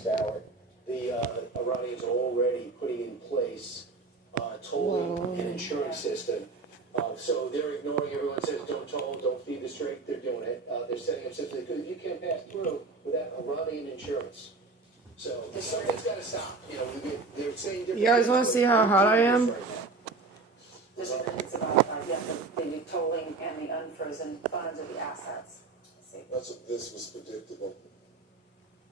next hour. The Iranians are already putting in place tolling and insurance system. So they're ignoring everyone says don't toll, don't feed the street. They're doing it. They're setting up systems because you can't pass through without Iranian insurance. So something's got to stop. You know, they're saying different. You guys want to see how hot I am? It's about the tolling and the unfrozen funds of the assets. This was predictable.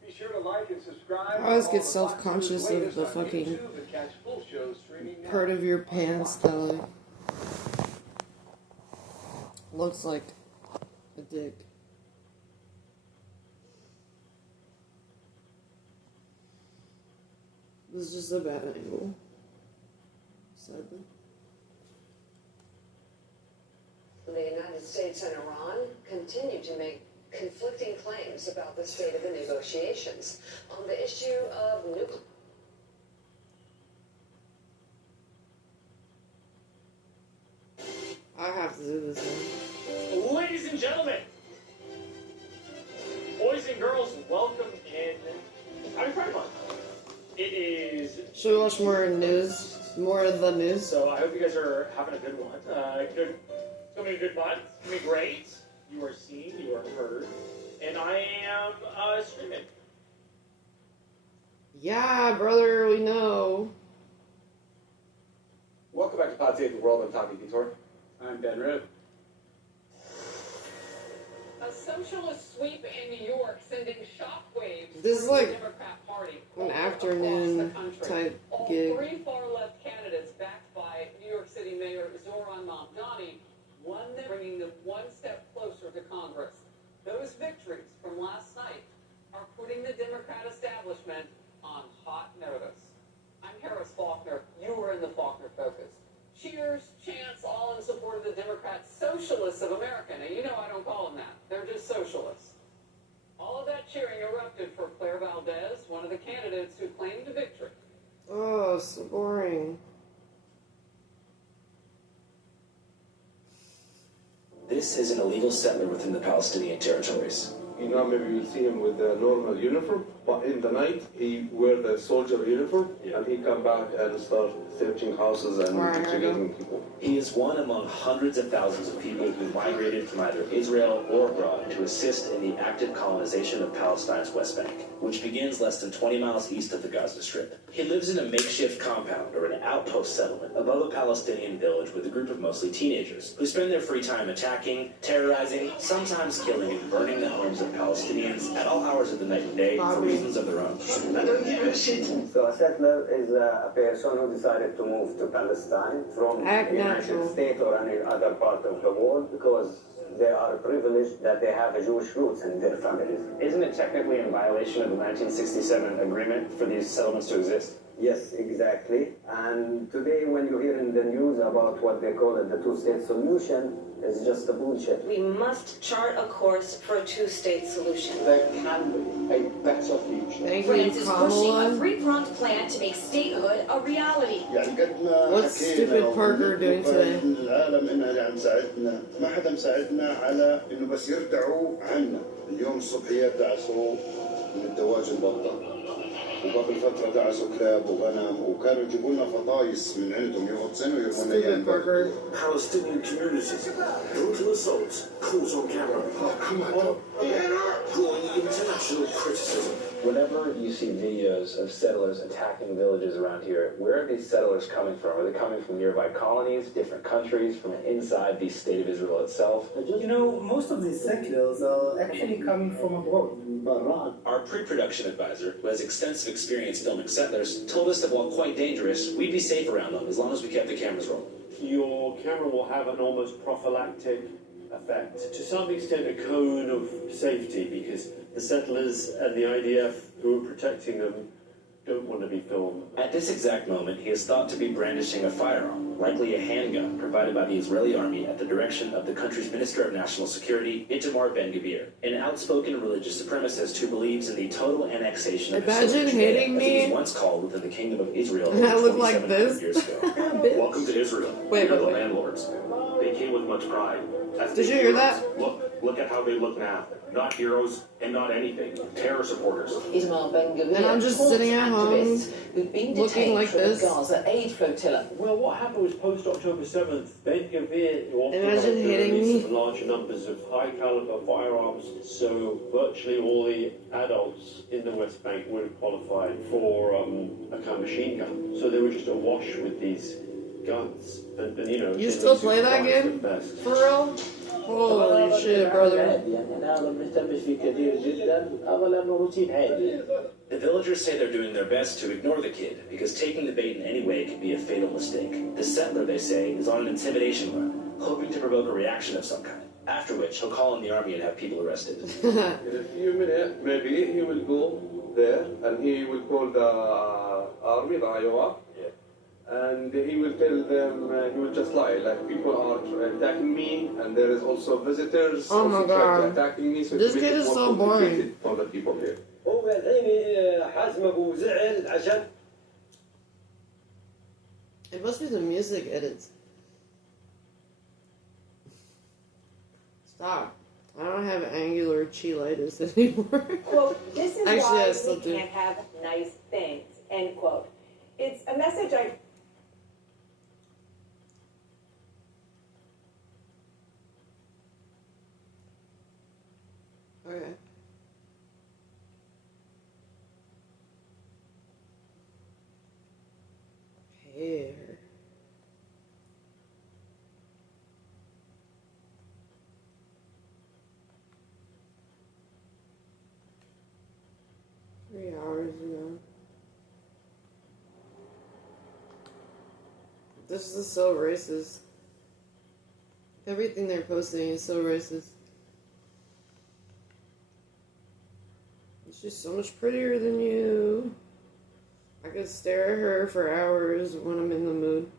Be sure to like and subscribe. I always get self-conscious of the fucking part of your pants that like looks like a dick. This is just a bad angle. Sadly. The United States and Iran continue to make conflicting claims about the state of the negotiations on the issue of nuclear. I have to do this one. Ladies and gentlemen, boys and girls, welcome in. Happy Pride Month. It is. Should we watch more news? More of the news? So I hope you guys are having a good one. It's gonna be a good month. It's gonna be great. You are seen, you are heard, and I am streaming. Yeah, brother, we know. Welcome back to Pod Save the World. I'm Tommy Vitor. I'm Ben Root. A socialist sweep in New York sending shockwaves This is through like the Democrat Party an across afternoon the country. type All gig. three far-left candidates backed by New York City Mayor Zohran Mamdani won them, bringing them one step closer to Congress. Those victories from last night are putting the Democrat establishment on hot notice. I'm Harris Faulkner. You were in the Faulkner Focus. Cheers, chants, all in support of the Democrat Socialists of America. Now, you know I don't call them that. They're just socialists. All of that cheering erupted for Claire Valdez, one of the candidates who claimed a victory. Oh, so boring. This is an illegal settler within the Palestinian territories. You know, maybe you see him with the normal uniform, but in the night he wear the soldier uniform, and he come back and start searching houses and interrogating people. He is one among hundreds of thousands of people who migrated from either Israel or abroad to assist in the active colonization of Palestine's West Bank, which begins less than 20 miles east of the Gaza Strip. He lives in a makeshift compound or an outpost settlement above a Palestinian village with a group of mostly teenagers who spend their free time attacking, terrorizing, sometimes killing and burning the homes of Palestinians at all hours of the night and day for reasons of their own. So a settler is a person who decided to move to Palestine from the United States or any other part of the world because they are privileged that they have Jewish roots in their families. Isn't it technically in violation of the 1967 agreement for these settlements to exist? Yes, exactly. And today when you hear in the news about what they call it the two-state solution, it's just a bullshit. We must chart a course for a two-state solution. There can be a better future. France is pushing a three-pronged plan to make statehood a reality. What's stupid Parker doing today? العالم انها عم تساعدنا، ما حدا مساعدنا على انه بس يرتعوا عنا. اليوم الصبحيات دعسوا من الدواجن بطة. وقبل فترة دعسوا كلاب وغنم وكانوا يجيبوا لنا فطايس من عندهم يغطسنوا ويرمونا اياها. Palestinian communities, brutal assaults, caught on camera. Oh, come on. Drawing international criticism. Whenever you see videos of settlers attacking villages around here, where are these settlers coming from? Are they coming from nearby colonies, different countries, from inside the state of Israel itself? You know, most of these settlers are actually coming from abroad. Our pre-production advisor, who has extensive experience filming settlers, told us that while quite dangerous, we'd be safe around them as long as we kept the cameras rolling. Your camera will have an almost prophylactic effect. To some extent, a cone of safety, because the settlers and the IDF who are protecting them don't want to be filmed. At this exact moment, he is thought to be brandishing a firearm, likely a handgun provided by the Israeli army at the direction of the country's Minister of National Security, Itamar Ben-Gvir, an outspoken religious supremacist who believes in the total annexation of Imagine hitting me. as it was once called within the Kingdom of Israel I look like this. years ago. Welcome to Israel. Wait, we are the landlords. They came with much pride. Did you hear that? Look, Look at how they look now. Not heroes and not anything. Terror supporters. Itamar Ben-Gvir, And I'm just sitting at home, who've been looking like from the this. Gaza aid flotilla. Well, what happened was post-October 7th, Ben-Gvir authorized Imagine the hitting release me. of large numbers of high-caliber firearms, so virtually all the adults in the West Bank would have qualified for a kind of machine gun. So they were just awash with these guns. And you know, You still play that game? For real? Holy shit, brother. The villagers say they're doing their best to ignore the kid because taking the bait in any way can be a fatal mistake. The settler, they say, is on an intimidation run, hoping to provoke a reaction of some kind. After which, he'll call in the army and have people arrested. In a few minutes, maybe he will go there and he will call the army, the Iowa, and he will tell them, he will just lie, like people are attacking me and there is also visitors Oh my also trying God. to attacking me, so This to make kid it is more so boring. complicated for the people here. هو الحين حازمه وزعل عشان It must be the music edits. Stop. I don't have angular cheilitis anymore. Quote, this is Actually, I why still we do. can't have nice things, end quote. It's a message I Okay. Hair. Three hours ago. This is so racist. Everything they're posting is so racist. She's so much prettier than you. I could stare at her for hours when I'm in the mood.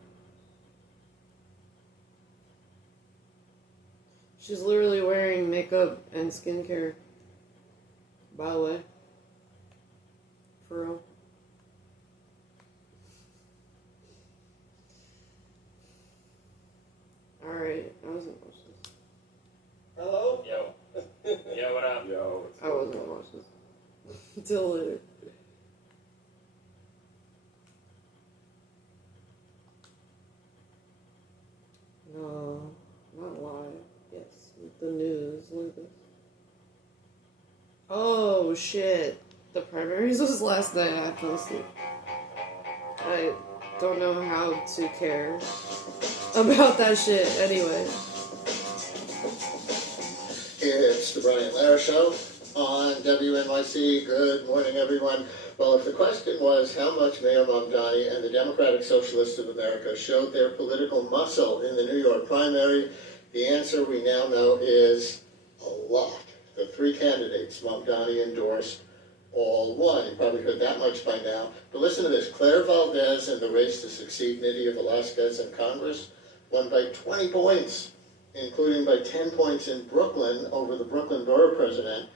She's literally wearing makeup and skincare. By the way. For real. Alright, I wasn't watch this. Hello? Yo. Yo, what up? Yo. I wasn't gonna watch this. Until later. No, not live. Yes, with the news. Look at this. Oh shit! The primaries was last night. I fell asleep. I don't know how to care about that shit anyway. It's the Brian Lara Show on WNYC. Good morning, everyone. Well, if the question was how much Mayor Mamdani and the Democratic Socialists of America showed their political muscle in the New York primary, the answer we now know is a lot. The three candidates Mamdani endorsed all won. You probably heard that much by now. But listen to this. Claire Valdez in the race to succeed Nydia Velázquez in Congress won by 20 points, including by 10 points in Brooklyn over the Brooklyn Borough President,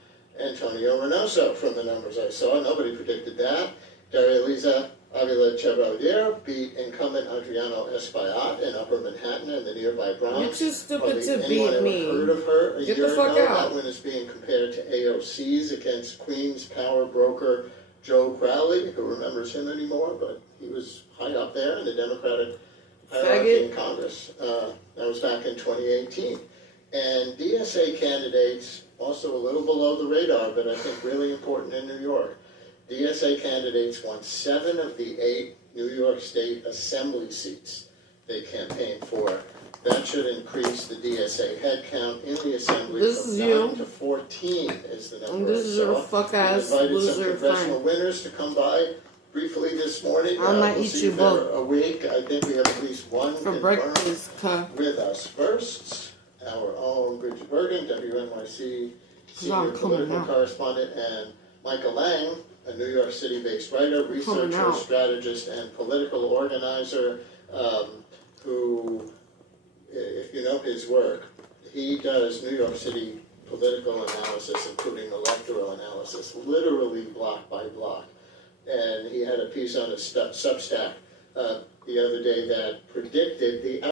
Antonio Reynoso. From the numbers I saw, nobody predicted that. Daria Liza Avila Chevaldier beat incumbent Adriano Espaillat in Upper Manhattan and the nearby Bronx. You're too stupid Hardly to anyone beat ever me. heard of her a Get year the fuck ago. out. That one is being compared to AOC's against Queens power broker Joe Crowley. Who remembers him anymore? But he was high up there in the Democratic hierarchy in Congress. That was back in 2018. And DSA candidates, also a little below the radar, but I think really important in New York. DSA candidates won 7 of the 8 New York State Assembly seats they campaigned for. That should increase the DSA headcount in the Assembly This from is 9 you. to 14 is the number. And this I is your saw. fuck-ass We invited some loser congressional friend. winners to come by briefly this morning. I might We'll eat see you if they're both. awake. I think we have at least one For confirmed breakfast, huh? with us. First, our own Bridget Bergen, WNYC senior I'm coming political out. correspondent, and Michael Lang, a New York City-based writer, researcher, out. strategist, and political organizer, who, if you know his work, he does New York City political analysis, including electoral analysis, literally block by block. And he had a piece on his Substack the other day that predicted the